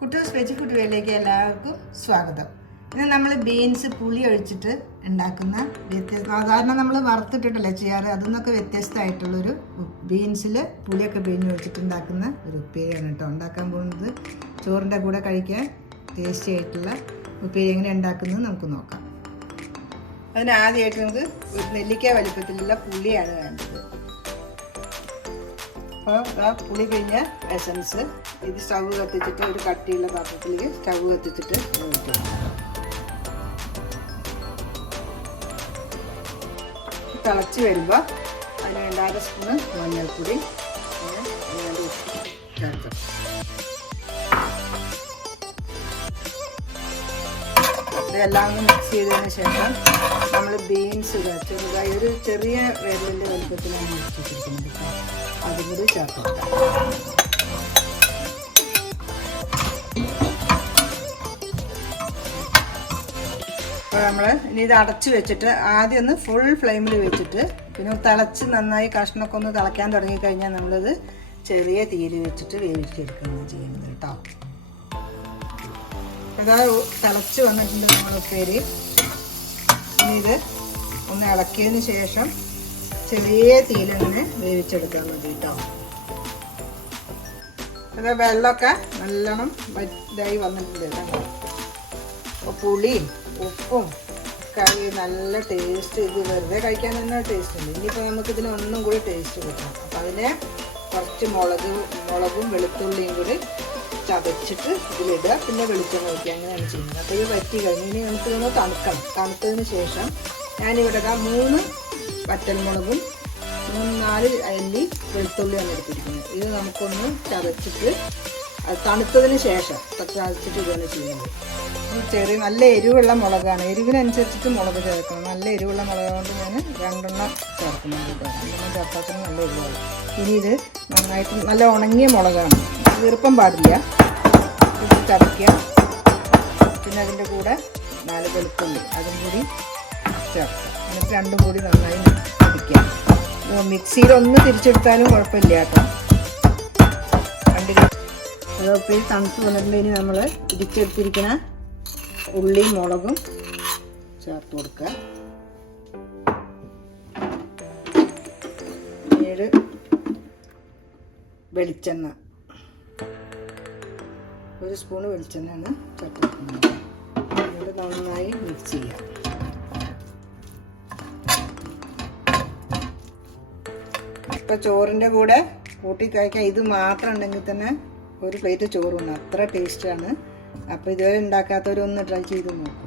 കുട്ടൂസ് veg food വേയിലേക്ക് എല്ലാവർക്കും സ്വാഗതം. ഇന്ന് നമ്മൾ ബീൻസ് പുളി ഒഴിച്ചിട്ട് ഉണ്ടാക്കുന്ന സാധാരണ നമ്മൾ വറുത്തിട്ടിട്ടല്ലേ ചെയ്യാറ്, അതിൽ നിന്നൊക്കെ വ്യത്യസ്തമായിട്ടുള്ളൊരു ബീൻസിൽ പുളിയൊക്കെ പിഴിഞ്ഞ് ഒഴിച്ചിട്ട് ഉണ്ടാക്കുന്ന ഒരു ഉപ്പേരിയാണ് കേട്ടോ ഉണ്ടാക്കാൻ പോകുന്നത്. ചോറിൻ്റെ കൂടെ കഴിക്കാൻ ടേസ്റ്റി ആയിട്ടുള്ള ഉപ്പേരി എങ്ങനെ ഉണ്ടാക്കുന്നത് നമുക്ക് നോക്കാം. അതിന് ആദ്യമായിട്ട് നമുക്ക് ഒരു നെല്ലിക്ക വലിപ്പത്തിലുള്ള പുളിയാണ് വേണ്ടത്. അപ്പോൾ പുളി പിഴിഞ്ഞ എസൻസ് ഇത് സ്റ്റൗ കത്തിച്ചിട്ട് ഒരു കട്ടിയുള്ള പാത്രത്തിലേക്ക് സ്റ്റൗ കത്തിച്ചിട്ട് ഒഴിക്കണം. തിളച്ച് വരുമ്പോൾ അതിന് 2.5 സ്പൂണ് മഞ്ഞൾപ്പൊടി ചേർക്കാം. ഇതെല്ലാം ഒന്ന് മിക്സ് ചെയ്തതിന് ശേഷം നമ്മൾ ബീൻസ് ചെറുതായി ഒരു ചെറിയ വിരലിൻ്റെ വലുപ്പത്തിലാണ് മിക്സ് ചെയ്തിരിക്കുന്നത്. അതും കൂടി ചേർത്ത് കൊടുക്കാം. അപ്പോൾ നമ്മൾ ഇനി ഇത് അടച്ച് വെച്ചിട്ട് ആദ്യം ഒന്ന് ഫുൾ ഫ്ലെയിമിൽ വെച്ചിട്ട് പിന്നെ തിളച്ച് നന്നായി കഷ്ണമൊക്കെ ഒന്ന് തിളയ്ക്കാൻ തുടങ്ങിക്കഴിഞ്ഞാൽ നമ്മളിത് ചെറിയ തീയിൽ വെച്ചിട്ട് വേവിച്ചെടുക്കുകയാണ് ചെയ്യുന്നത് കേട്ടോ. ഇതാ തിളച്ച് വന്നിട്ടുണ്ട് നമ്മൾ ഉപ്പേരി. ഇനി ഇത് ഒന്ന് ഇളക്കിയതിന് ശേഷം ചെറിയ തീയിലങ്ങനെ വേവിച്ചെടുക്കാൻ മതി കേട്ടോ. അത് വെള്ളമൊക്കെ നല്ലോണം ഇതായി വന്നിട്ടുണ്ട്. അപ്പോൾ പുളിയും ഉപ്പും കറി നല്ല ടേസ്റ്റ്, ഇത് വെറുതെ കഴിക്കാൻ തന്നെ ടേസ്റ്റ് ഉണ്ട്. ഇനിയിപ്പോൾ നമുക്കിതിന് ഒന്നും കൂടി ടേസ്റ്റ് കിട്ടണം. അപ്പോൾ അതിനെ കുറച്ച് മുളകും വെളുത്തുള്ളിയും കൂടി ചതച്ചിട്ട് ഇതിലിടുക, പിന്നെ വെളിച്ചെണ്ണ ഒഴിക്കുക, അങ്ങനെയാണ് ചെയ്യുന്നത്. അപ്പോൾ ഇത് വറ്റി കഴിഞ്ഞ് ഇനി നമുക്ക് ഇതൊന്ന് തണുക്കണം. തണുത്തതിന് ശേഷം ഞാനിവിടെ 3 വറ്റൽമുളകും 3-4 അല്ലി വെളുത്തുള്ളിയാണ് എടുത്തിരിക്കുന്നത്. ഇത് നമുക്കൊന്ന് ചതച്ചിട്ട് അത് തണുത്തതിന് ശേഷം ചതച്ചിട്ട് ഇതാണ് ചെയ്യുന്നത്. ചെറിയ നല്ല എരിവുള്ള മുളകാണ്, എരിവിനനുസരിച്ചിട്ട് മുളക് ചേർക്കണം. നല്ല എരിവുള്ള മുളക് കൊണ്ട് ഞാൻ 2 ചേർക്കുന്നുണ്ട് കേട്ടോ. 2 ചേർത്താൽ നല്ല എരിവാണ്. ഇനി ഇത് നന്നായിട്ട് നല്ല ഉണങ്ങിയ മുളകാണ്, ഈർപ്പം പാടില്ല. ഇത് ചതയ്ക്കുക. പിന്നെ അതിൻ്റെ കൂടെ 4 വെളുത്തുള്ളി അതും കൂടി ചേർക്കുക. എന്നിട്ട് രണ്ടും കൂടി നന്നായി പിടിക്കുക. മിക്സിയിലൊന്ന് തിരിച്ചെടുത്താലും കുഴപ്പമില്ല കേട്ടോ. അതപ്പോൾ തണുത്ത് വന്നിട്ടുണ്ട്. ഇനി നമ്മൾ ഇടിച്ചെടുത്തിരിക്കുന്ന ഉള്ളിയും മുളകും ചേർത്ത് കൊടുക്കുക. പിന്നീട് വെളിച്ചെണ്ണ 1 സ്പൂണ് വെളിച്ചെണ്ണയാണ് ചേർത്ത് കൊടുക്കുന്നത്. എന്നിട്ട് നന്നായി മിക്സ് ചെയ്യാം. ഇപ്പോൾ ചോറിൻ്റെ കൂടെ കൂട്ടി കഴിക്കാൻ ഇത് മാത്രം ഉണ്ടെങ്കിൽ തന്നെ ഒരു പ്ലേറ്റ് ചോറുണ്ട്, അത്ര ടേസ്റ്റാണ്. അപ്പോൾ ഇതുവരെ ഉണ്ടാക്കാത്തവരൊന്ന് ട്രൈ ചെയ്ത് നോക്കും.